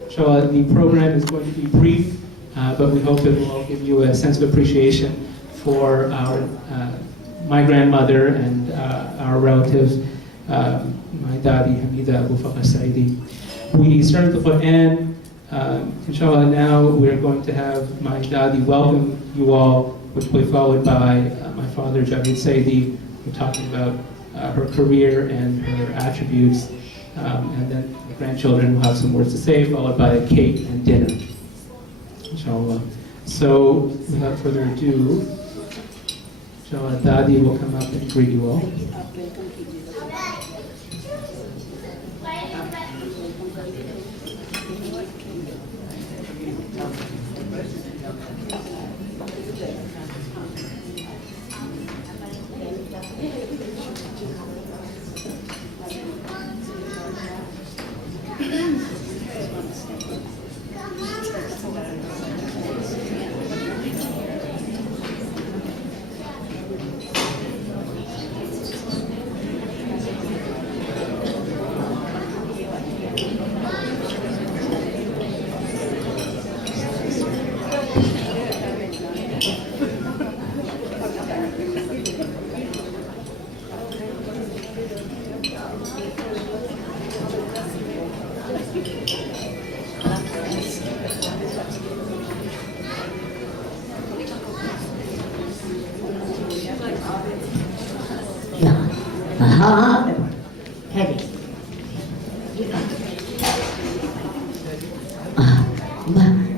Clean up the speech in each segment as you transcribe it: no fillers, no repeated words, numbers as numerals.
So the program is going to be brief, but we hope it will give you a sense of appreciation for my grandmother and our relatives, my daddy, Hamida Abu Fakr Saidi. We started the Quran. Inshallah, now we're going to have my daddy welcome you all, which will be followed by my father, Javid Saidi, talking about her career and her attributes. And then the grandchildren will have some words to say, followed by a cake and dinner, inshallah. So, without further ado, inshallah, Dadi will come up and greet you all.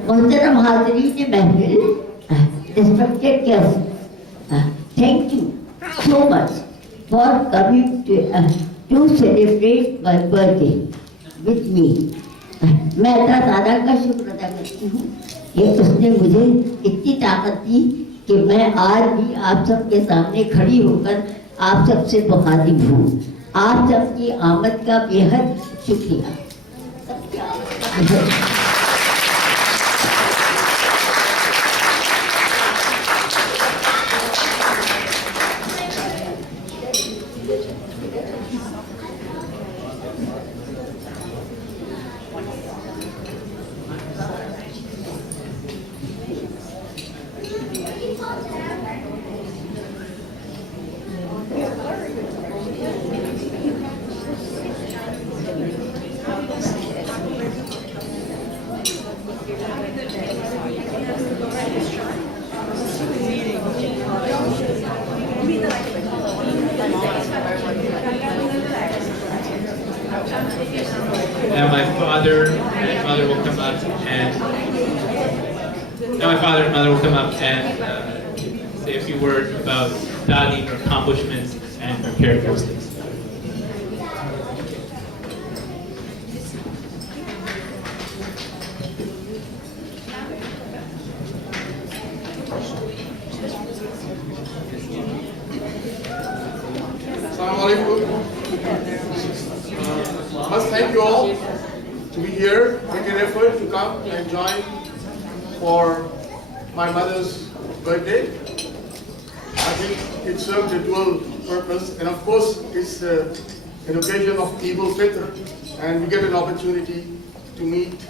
मोहतरम हाज़रीन महफिल, respected guests, thank you so much for coming to celebrate my birthday with me. मैं अल्लाह ताला का शुक्र अदा करती हूँ कि उसने मुझे इतनी ताकत दी कि मैं आज भी आप सबके सामने खड़ी होकर आप सबसे मुखातिब हूँ। आप सबकी आमद का बेहद शुक्रिया। Now my father and mother will come up and say a few words about Dadi, her accomplishments, and her characteristics. I must thank you all to be here, make an effort to come and join for my mother's birthday. I think it served a dual purpose, and of course it's an occasion of Eid al-Fitr, and we get an opportunity to meet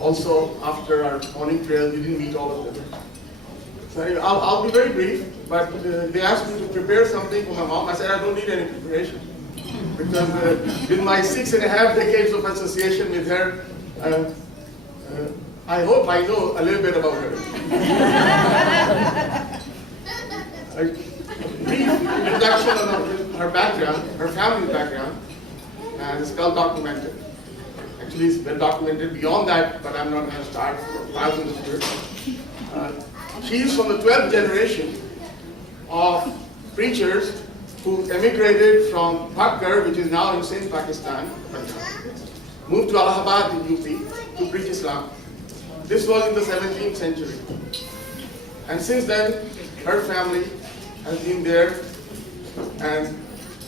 also after our morning prayer. We didn't meet all of them. So I'll be very brief, but they asked me to prepare something for my mom. I said I don't need any preparation, because in my 6.5 decades of association with her, I hope I know a little bit about her. A brief introduction on her background, her family background, and it's well documented. Actually, it's well documented beyond that, but I'm not going to start for thousands of years. She is from the 12th generation of preachers who emigrated from Pakar, which is now in Sindh, Pakistan, moved to Allahabad in UP to preach Islam. This was in the 17th century. And since then, her family has been there and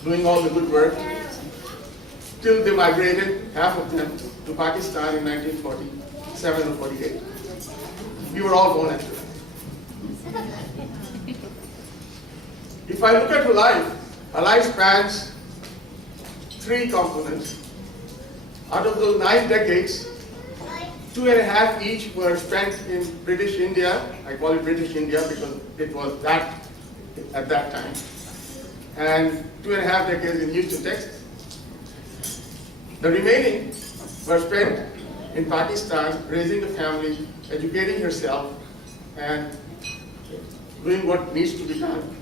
doing all the good work till they migrated, half of them, to Pakistan in 1947 or 48. We were all born after that. If I look at her life spans 3 components. Out of those 9 decades, 2.5 each were spent in British India. I call it British India because it was that at that time. And 2.5 decades in Houston, Texas. The remaining were spent in Pakistan, raising the family, educating herself, and doing what needs to be done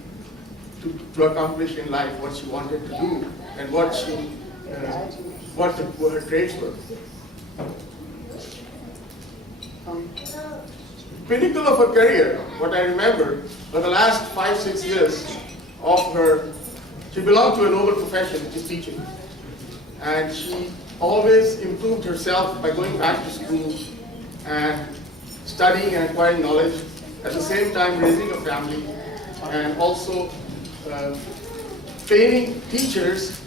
to accomplish in life what she wanted to do and what her traits were. Pinnacle of her career, what I remember, for the last 5-6 years of her, she belonged to a noble profession, which is teaching. And she always improved herself by going back to school and studying and acquiring knowledge, at the same time raising a family, and also training teachers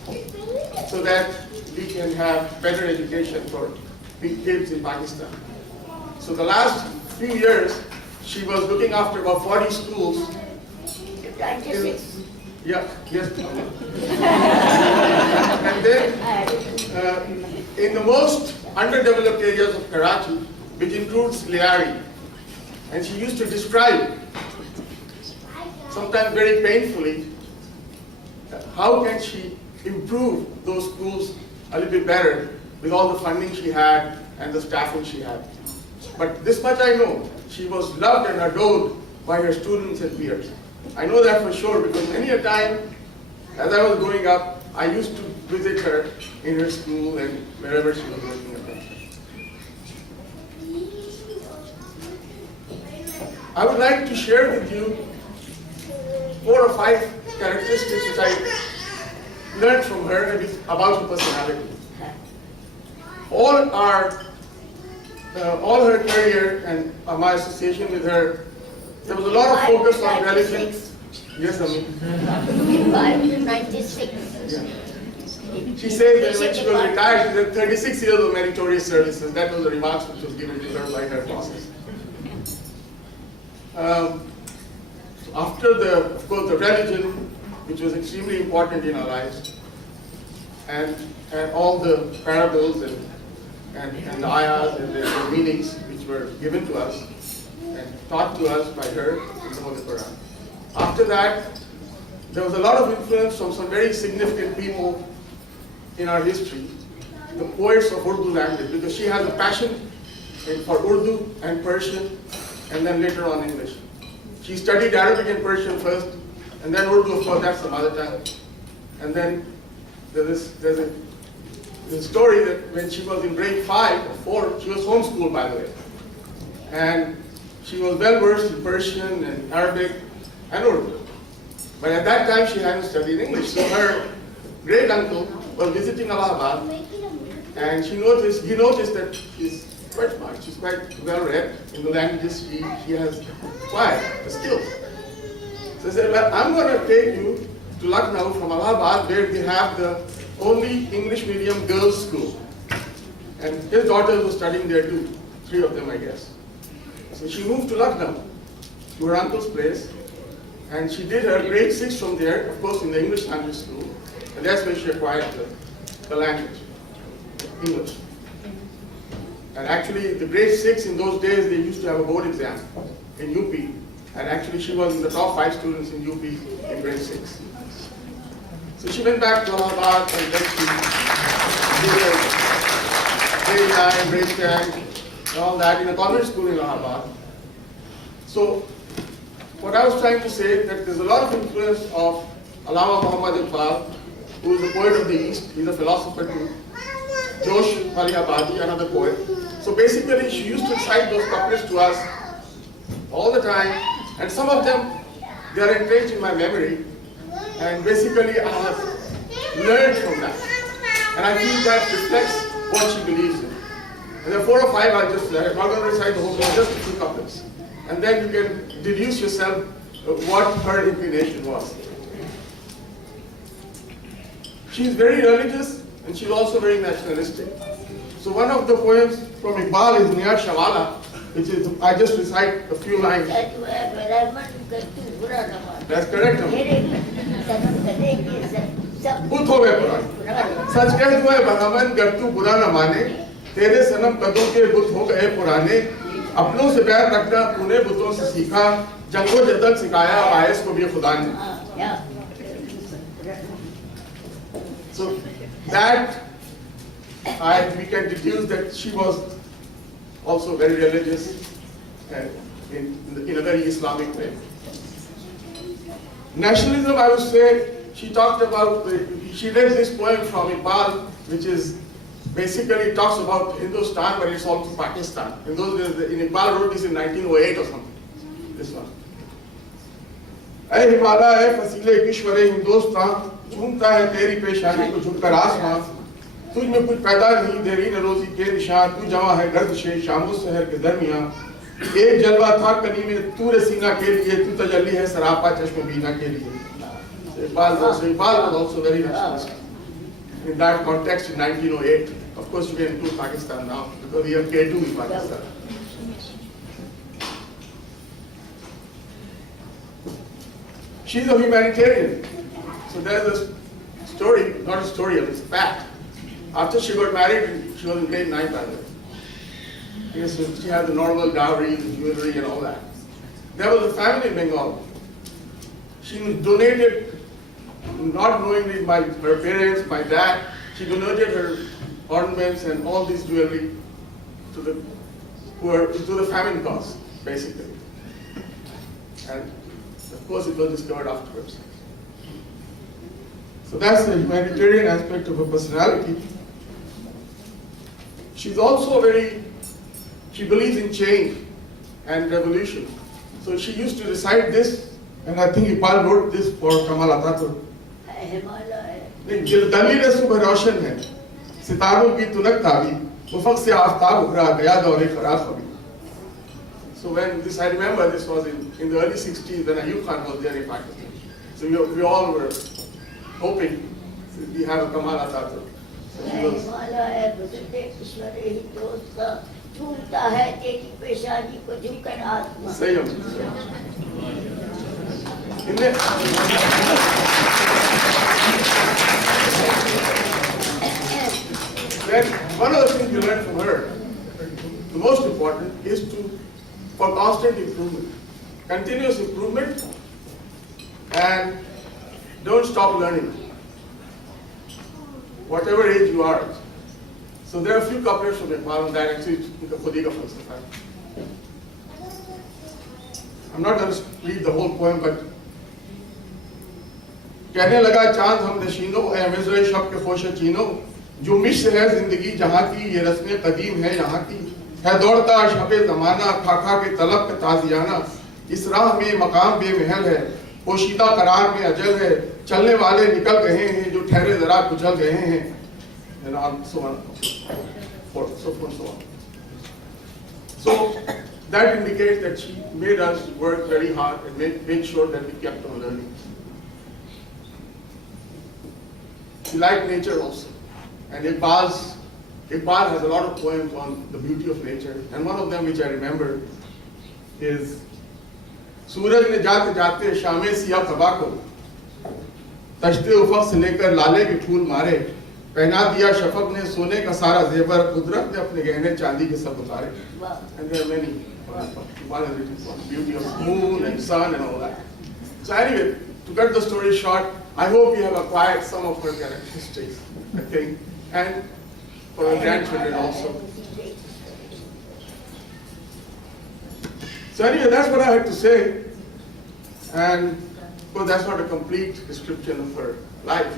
so that we can have better education for kids in Pakistan. So the last few years, she was looking after about 40 schools. 96. Yeah, yes. And then in the most underdeveloped areas of Karachi, which includes Liari, and she used to describe, sometimes very painfully, how can she improve those schools a little bit better with all the funding she had and the staffing she had. But this much I know, she was loved and adored by her students and peers. I know that for sure because many a time, as I was growing up, I used to visit her in her school and wherever she was working at that. I would like to share with you 4 or 5 characteristics which I learned from her about her personality. All her career and my association with her, there was a lot of focus on religion. Yes, Ammi. 96. Yeah. She said that when she was retired, she had 36 years of meritorious services. That was the remarks which was given to her by her bosses. After of course, the religion, which was extremely important in our lives, and all the parables and the ayahs and the meanings which were given to us and taught to us by her in the Holy Quran. After that, there was a lot of influence from some very significant people in our history, the poets of Urdu language, because she has a passion for Urdu and Persian, and then later on English. She studied Arabic and Persian first, and then Urdu, of course, that's the mother tongue. And then there's a story that when she was in grade 5 or 4, she was homeschooled, by the way. And she was well versed in Persian and Arabic and Urdu. But at that time, she hadn't studied English. So her great uncle was visiting Allahabad, and he noticed that she's quite smart. She's quite well read in the languages. She has acquired the skills. So he said, well, I'm going to take you to Lucknow from Allahabad, where they have the only English medium girls' school. And his daughters were studying there too, 3 of them, I guess. So she moved to Lucknow, to her uncle's place, and she did her grade 6 from there, of course in the English language school, and that's where she acquired the language, English. And actually, the grade 6 in those days, they used to have a board exam in UP, and actually she was in the top 5 students in UP in grade 6. So she went back to Allahabad and then she did her grade 9, grade 10, and all that in a convent school in Allahabad. So what I was trying to say is that there's a lot of influence of Allama Muhammad Iqbal, who is a poet of the East. He's a philosopher too. Josh Falihabadi, another poet. So basically, she used to recite those couplets to us all the time, and some of them, they are entrenched in my memory, and basically I have learned from that. And I feel that reflects what she believes in. And there are 4 or 5 I'm not going to recite the whole thing, just a few couplets. And then you can deduce yourself what her inclination was. She's very religious, and she's also very nationalistic. So one of the poems from Iqbal is Nia Shawala, which is, I just recite a few lines. That's correct. बुत हो गए पुराने सच कह तू है बरामन गर तू बुरा न माने तेरे सनम कदों के बुत हो गए गए पुराने, अपनों से बैर रखना तूने बुतों से सीखा, जंगो जदल सिखाया बायस को भी खुदा ने. Yeah. So that we can deduce that she was also very religious and in a very Islamic way. Nationalism, I would say, she talked about, she read this poem from Iqbal, which is basically talks about Hindustan, but it's also Pakistan. In those days, Iqbal wrote this in 1908 or something, this one. ऐ हिमालय है फसीले किश्वरे हिंदुस्तान, झूमता है तेरी पेशानी को झुककर आसमां, तुझ में कुछ पैदा नहीं देरी न रोजी के निशान, तू जवां है गर्दिशे शामो शहर के दरमियां, एक जलवा था कनी में तूरे सीना के लिए, तू तजल्ली है सरापा चश्म बीना के लिए. Iqbal was also very nationalist. In that context, in 1908, of course, you can include Pakistan now because we have K2 in Pakistan. She's a humanitarian. So there's a story, not a story, it's a fact. After she got married, she was in grade 9 by the way. Yes, so she had the normal dowry, the jewelry and all that. There was a family in Bengal. She donated, not knowing it, her parents, my dad, she donated her ornaments and all this jewelry to the poor, to the famine cause, basically. And of course, it was discovered afterwards. So that's the humanitarian aspect of her personality. She's also she believes in change and revolution. So she used to recite this, and I think Iqbal wrote this for Kamal Ataturk. दलील सुबह रोशन है, सितारों की तुनक ताबी, उफक से आफताब उभरा गया दौरे खराब कभी. So when this, I remember this was in the early 60s when Ayub Khan was there in Pakistan. So we all were hoping we have a Kamal Ataturk. So he was, सही है. Then one of the things we learned from her, the most important, is for constant improvement, continuous improvement, and don't stop learning, whatever age you are. So there are a few couplets from Iqbal on that, actually, khudi ka falsafa hai. I'm not going to read the whole poem, but कहने लगा चांद हम नशीनों ऐ miser शब के खोश चीनों, जो मिस्र है जिंदगी जहाँ की, ये रस्में कदीम है यहाँ की, है दौड़ता शबे ज़माना, खाका के तलब का ताज़ियाना, इस राह में मकाम बेमहल है, पोशीदा करार में अजल है, चलने वाले निकल गए हैं, जो ठहरे ज़रा कुचल गए हैं, and so on, so forth, so on. So that indicates that she made us work very hard and made sure that we kept on learning. She liked nature also, and Iqbal has a lot of poems on the beauty of nature, and one of them which I remember is सूरज ने जाते जाते शामे सिया तबा को तश्ते उफक से लेकर लाले के फूल मारे, पहना दिया शफक ने सोने का सारा जेवर, कुदरत ने अपने गहने चांदी के सब उतारे. And there are many. One is written for the beauty of moon and sun and all that. So anyway, to cut the story short, I hope we have acquired some of her characteristics, I think, and for our grandchildren also. So anyway, that's what I had to say, and of course that's not a complete description of her life,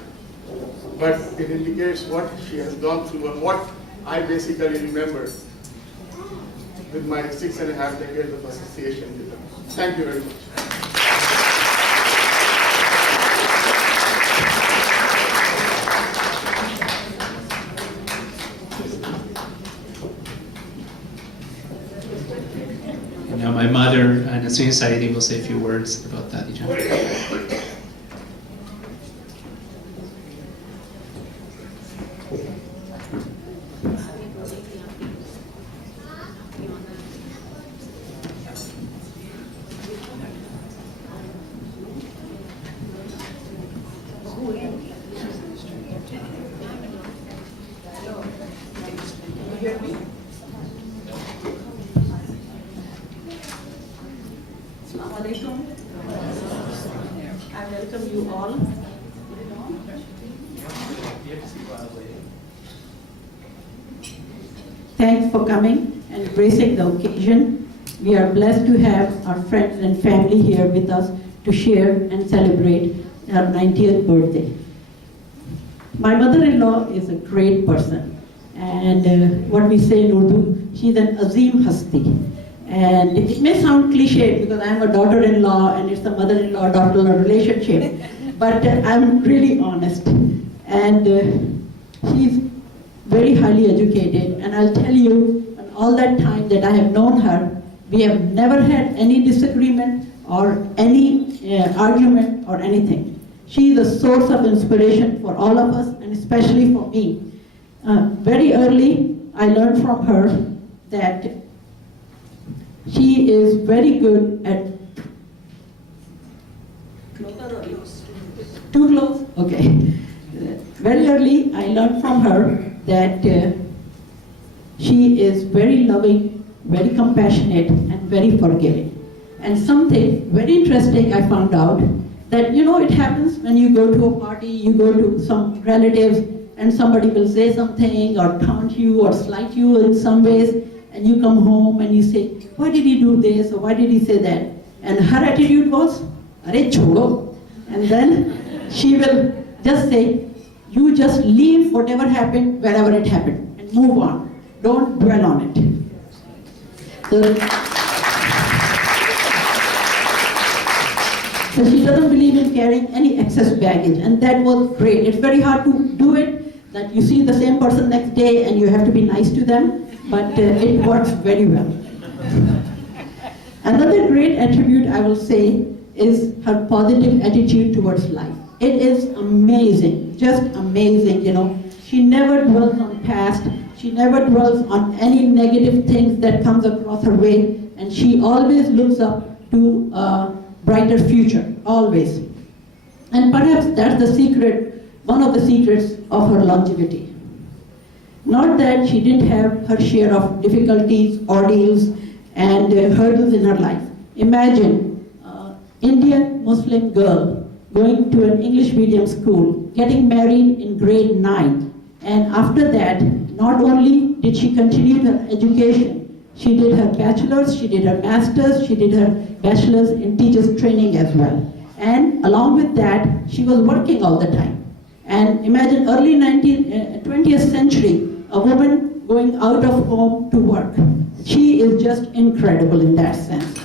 but it indicates what she has gone through and what I basically remember with my 6.5 decades of association with her. Thank you very much. And now my mother and Nasreen Saidi will say a few words about that. Hear me? alaikum. I welcome you all. Thanks for coming and gracing the occasion. We are blessed to have our friends and family here with us to share and celebrate her 90th birthday. My mother-in-law is a great person, and what we say in Urdu, she's an Azim Hasti. And it may sound cliche because I'm a daughter-in-law and it's a mother-in-law daughter-in-law relationship, but I'm really honest. And she's very highly educated, and I'll tell you, in all that time that I have known her, we have never had any disagreement or any argument or anything. She is a source of inspiration for all of us, and especially for me. Very early, I learned from her that she is very good at too close? Okay. Very early, I learned from her that she is very loving, very compassionate, and very forgiving. And something very interesting I found out, that it happens when you go to a party, you go to some relatives, and somebody will say something or taunt you or slight you in some ways, and you come home and you say, why did he do this or why did he say that? And her attitude was, "Are chodo." And then she will just say, you just leave whatever happened wherever it happened and move on. Don't dwell on it. So she doesn't believe in carrying any excess baggage, and that was great. It's very hard to do it, that you see the same person next day and you have to be nice to them, but it works very well. Another great attribute I will say is her positive attitude towards life. It is amazing, just amazing, She never dwells on past, she never dwells on any negative things that comes across her way, and she always looks up to a brighter future, always. And perhaps that's the secret, one of the secrets of her longevity. Not that she didn't have her share of difficulties, ordeals, and hurdles in her life. Imagine Indian Muslim girl going to an English medium school, getting married in grade 9. And after that, not only did she continue her education, she did her bachelor's, she did her master's, she did her bachelor's in teacher's training as well. And along with that, she was working all the time. And imagine early 20th century, a woman going out of home to work. She is just incredible in that sense.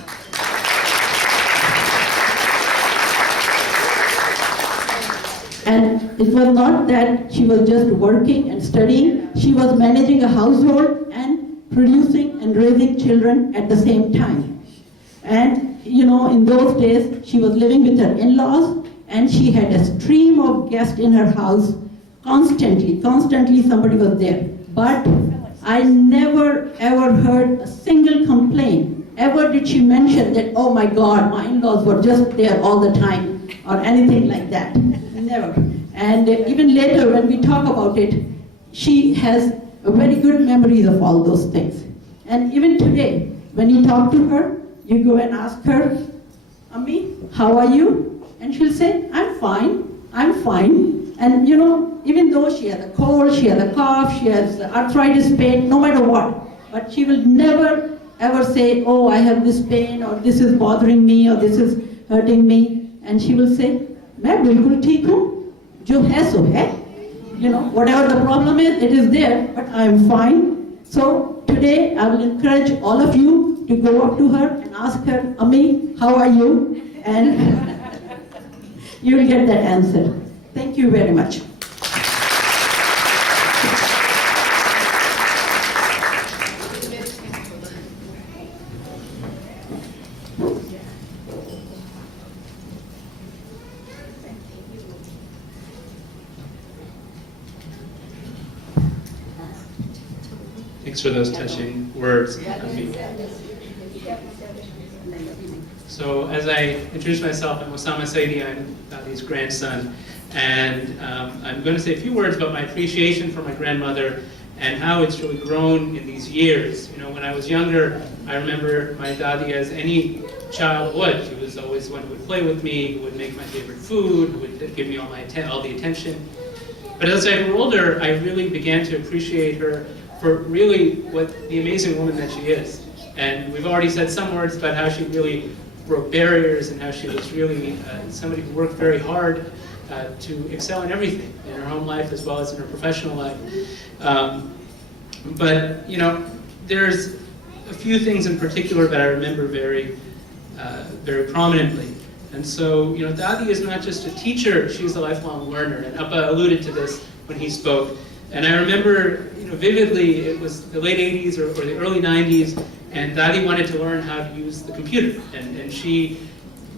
And it was not that she was just working and studying, she was managing a household and producing and raising children at the same time. And in those days, she was living with her in-laws, and she had a stream of guests in her house constantly somebody was there. But I never ever heard a single complaint. Ever did she mention that, oh my God, my in-laws were just there all the time, or anything like that. Never. And even later when we talk about it, she has a very good memories of all those things. And even today, when you talk to her, you go and ask her, Ammi, how are you? And she'll say, I'm fine. And even though she has a cold, she has a cough, she has arthritis pain, no matter what, but she will never ever say, oh, I have this pain, or this is bothering me, or this is hurting me. And she will say, मैं बिल्कुल ठीक हूँ, जो है सो है. Whatever the problem is, it is there, but I am fine. So today I will encourage all of you to go up to her and ask her, Ammi, how are you? And you will get that answer. Thank you very much. Thanks for those touching words, Ammi. So as I introduce myself, I'm Osama Saidi, I'm Dadi's grandson, and I'm going to say a few words about my appreciation for my grandmother and how it's really grown in these years. When I was younger, I remember my Dadi as any child would. She was always one who would play with me, who would make my favorite food, who would give me all the attention. But as I grew older, I really began to appreciate her for really what the amazing woman that she is. And we've already said some words about how she really broke barriers and how she was really somebody who worked very hard to excel in everything, in her home life as well as in her professional life. But, you know, there's a few things in particular that I remember very prominently. And so, you know, Dadi is not just a teacher, she's a lifelong learner. And Appa alluded to this when he spoke. And I remember, you know, vividly, it was the late 80s or the early 90s, and Dadi wanted to learn how to use the computer. And she,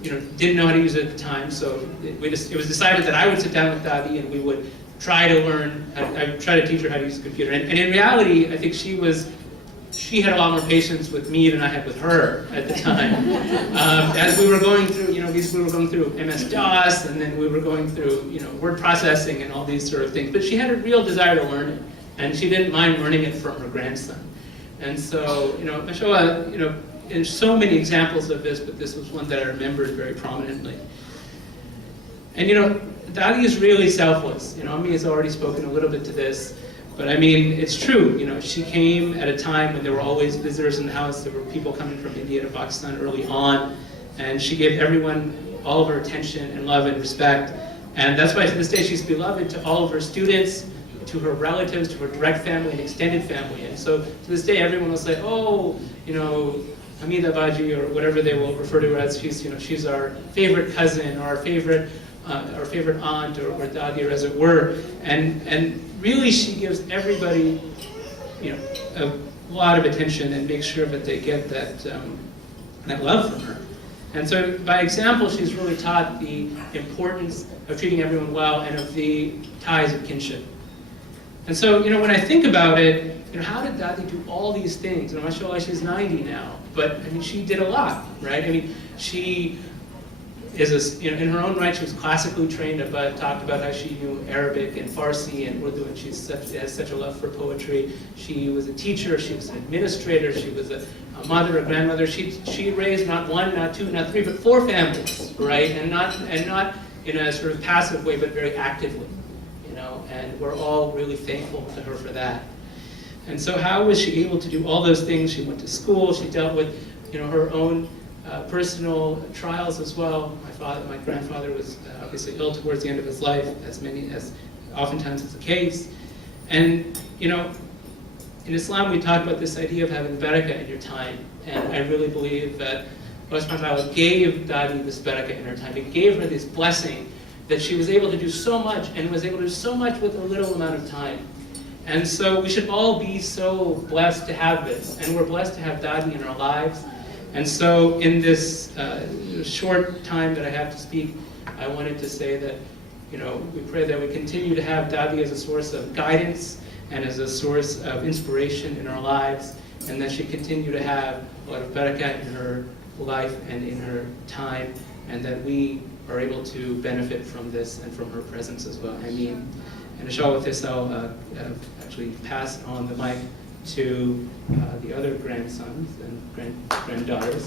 you know, didn't know how to use it at the time, so it was decided that I would sit down with Dadi and we would try to learn, I would try to teach her how to use the computer. And in reality, I think she had a lot more patience with me than I had with her at the time. As we were going through, you know, we were going through MS-DOS, and then we were going through, you know, word processing and all these sort of things. But she had a real desire to learn it, and she didn't mind learning it from her grandson. And so, you know, Mashallah, you know, there's so many examples of this, but this was one that I remembered very prominently. And you know, Dadi is really selfless. You know, Ammi has already spoken a little bit to this. But I mean, it's true, you know, she came at a time when there were always visitors in the house. There were people coming from India to Pakistan early on, and she gave everyone all of her attention and love and respect. And that's why to this day she's beloved to all of her students, to her relatives, to her direct family and extended family. And so to this day everyone will say, oh, you know, Hamida Baji, or whatever they will refer to her as, she's, you know, she's our favorite cousin, or our favorite aunt, or Dadi, or as it were. And really, she gives everybody, you know, a lot of attention and makes sure that they get that love from her. And so, by example, she's really taught the importance of treating everyone well and of the ties of kinship. And so, you know, when I think about it, you know, how did Dadi do all these things? You know, mashallah, she's 90 now, but I mean, she did a lot, right? I mean, she is, you know, in her own right, she was classically trained, but talked about how she knew Arabic and Farsi and Urdu, and she has such a love for poetry. She was a teacher, she was an administrator, she was a mother, a grandmother. She raised not one, not two, not three, but 4 families, right? And not in a sort of passive way, but very actively, you know. And we're all really thankful to her for that. And so, how was she able to do all those things? She went to school. She dealt with, you know, her own personal trials as well. My grandfather was obviously ill towards the end of his life, as oftentimes is the case. And you know, in Islam we talk about this idea of having barakah in your time, and I really believe that Allah subhanahu wa ta'ala gave Dadi this barakah in her time. He gave her this blessing that she was able to do so much, and was able to do so much with a little amount of time. And so we should all be so blessed to have this, and we're blessed to have Dadi in our lives. And so in this short time that I have to speak, I wanted to say that, you know, we pray that we continue to have Dadi as a source of guidance and as a source of inspiration in our lives, and that she continue to have a lot of barakah in her life and in her time, and that we are able to benefit from this and from her presence as well. I mean, and inshallah with this I'll actually pass on the mic to the other grandsons and granddaughters.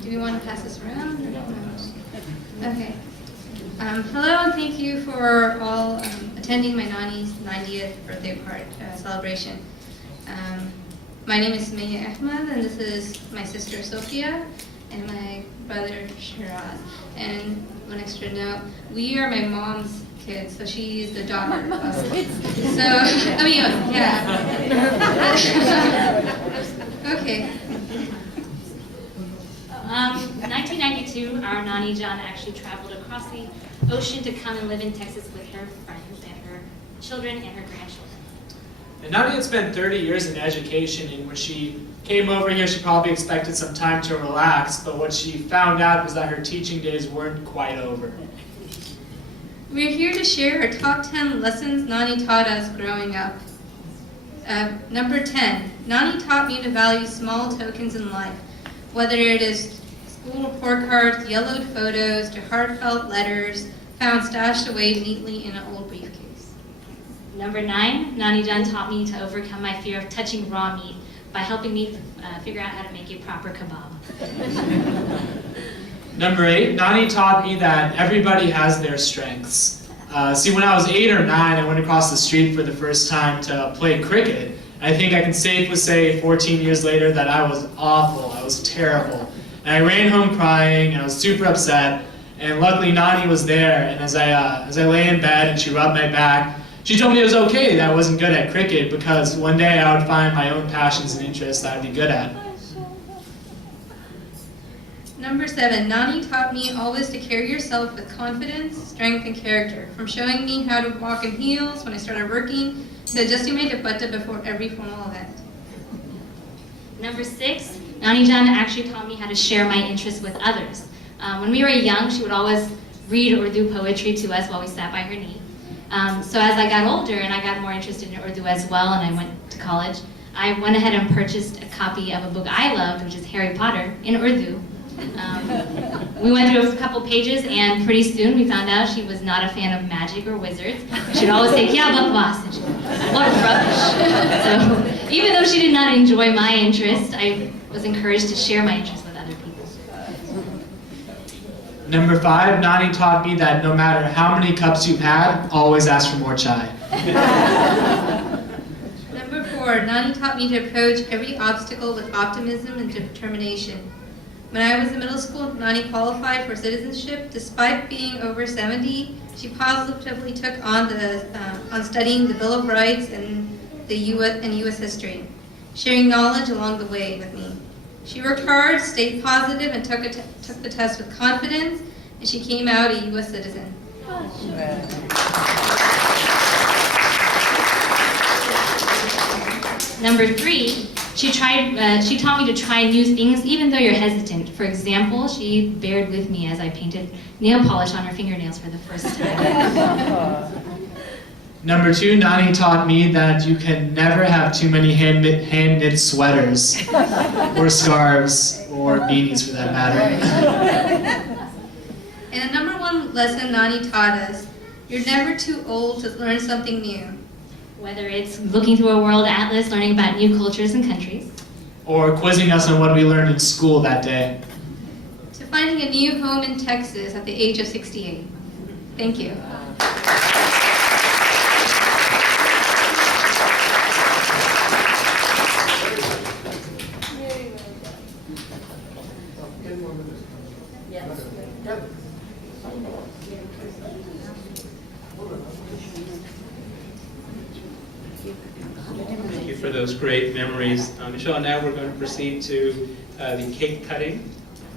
Do we want to pass this around? Okay. Hello, and thank you for all attending my Nani's 90th birthday celebration. My name is Sumaya Ahmad, and this is my sister Sophia and my brother Shiraz. And one extra note, we are my mom's kids, so she's the daughter of. So, I mean, yeah. Okay. 1992, our Nani Jan actually traveled across the ocean to come and live in Texas with her friends and her children and her grandchildren. And Nani had spent 30 years in education, and when she came over here, she probably expected some time to relax, but what she found out was that her teaching days weren't quite over. We're here to share our top 10 lessons Nani taught us growing up. Number 10, Nani taught me to value small tokens in life, whether it is school report cards, yellowed photos, to heartfelt letters found stashed away neatly in an old briefcase. Number 9, Nani Jan taught me to overcome my fear of touching raw meat by helping me figure out how to make a proper kebab. Number 8, Nani taught me that everybody has their strengths. See, when I was 8 or 9, I went across the street for the first time to play cricket. I think I can safely say 14 years later that I was awful, I was terrible. And I ran home crying, and I was super upset, and luckily Nani was there, and as I lay in bed and she rubbed my back, she told me it was okay that I wasn't good at cricket because one day I would find my own passions and interests that I'd be good at. Number 7, Nani taught me always to carry yourself with confidence, strength, and character, from showing me how to walk in heels when I started working to adjusting my dupatta before every formal event. Number 6, Nani Jan actually taught me how to share my interests with others. When we were young, she would always read Urdu poetry to us while we sat by her knee. So as I got older and I got more interested in Urdu as well, and I went to college, I went ahead and purchased a copy of a book I loved, which is Harry Potter, in Urdu. We went through a couple pages, and pretty soon we found out she was not a fan of magic or wizards. She'd always say, "Kya bakwas," and she'd go, "What rubbish." So even though she did not enjoy my interest, I was encouraged to share my interest with other people. Number 5, Nani taught me that no matter how many cups you've had, always ask for more chai. Number 4, Nani taught me to approach every obstacle with optimism and determination. When I was in middle school, Nani qualified for citizenship. Despite being over 70, she positively took on studying the Bill of Rights and U.S. history, sharing knowledge along the way with me. She worked hard, stayed positive, and took the test with confidence, and she came out a U.S. citizen. Number 3, she taught me to try new things even though you're hesitant. For example, she bared with me as I painted nail polish on her fingernails for the first time. Number 2, Nani taught me that you can never have too many hand-knit sweaters, or scarves, or beanies for that matter. And the number 1 lesson Nani taught us, you're never too old to learn something new. Whether it's looking through a world atlas, learning about new cultures and countries, Or quizzing us on what we learned in school that day. To finding a new home in Texas at the age of 68. Thank you. Thank you for those great memories. Michelle, now we're going to proceed to the cake cutting.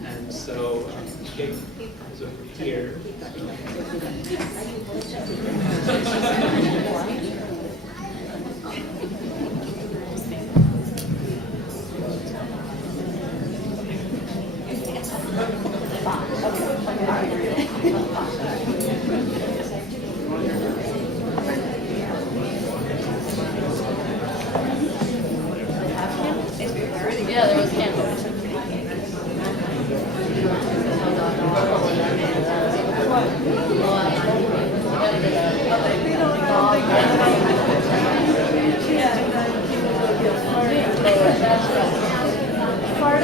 And so the cake is over here. Yeah, there was candles. Part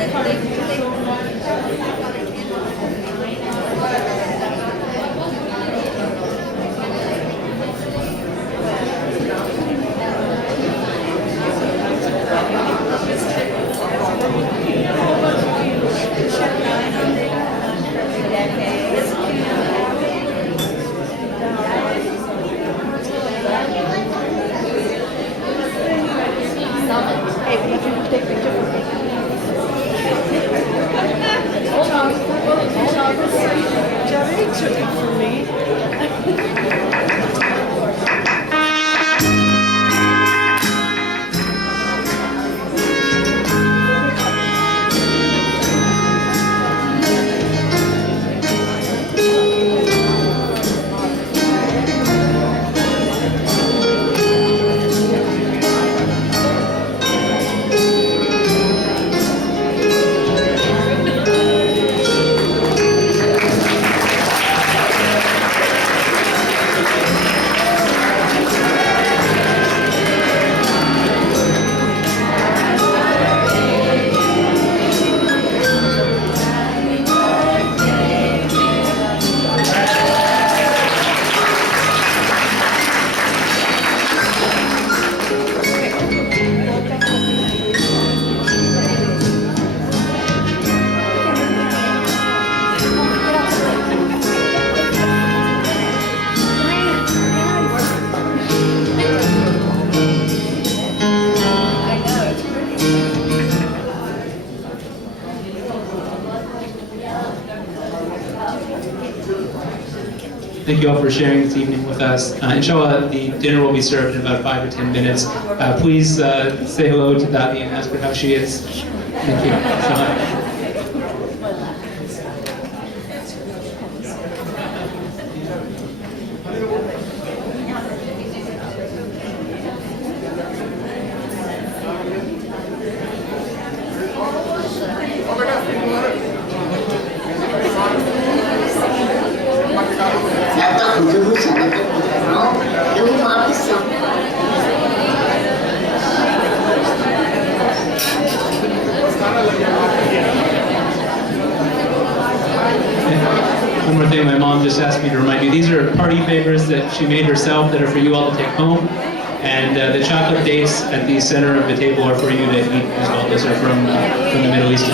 Thank you all for sharing this evening with us. Inshallah, the dinner will be served in about 5 or 10 minutes. Please say hello to Dadi and ask her how she is. Thank you so much. One more thing, my mom just asked me to remind you, these are party favors that she made herself that are for you all to take home. And the chocolate dates at the center of the table are for you to eat as well. Those are from the Middle East.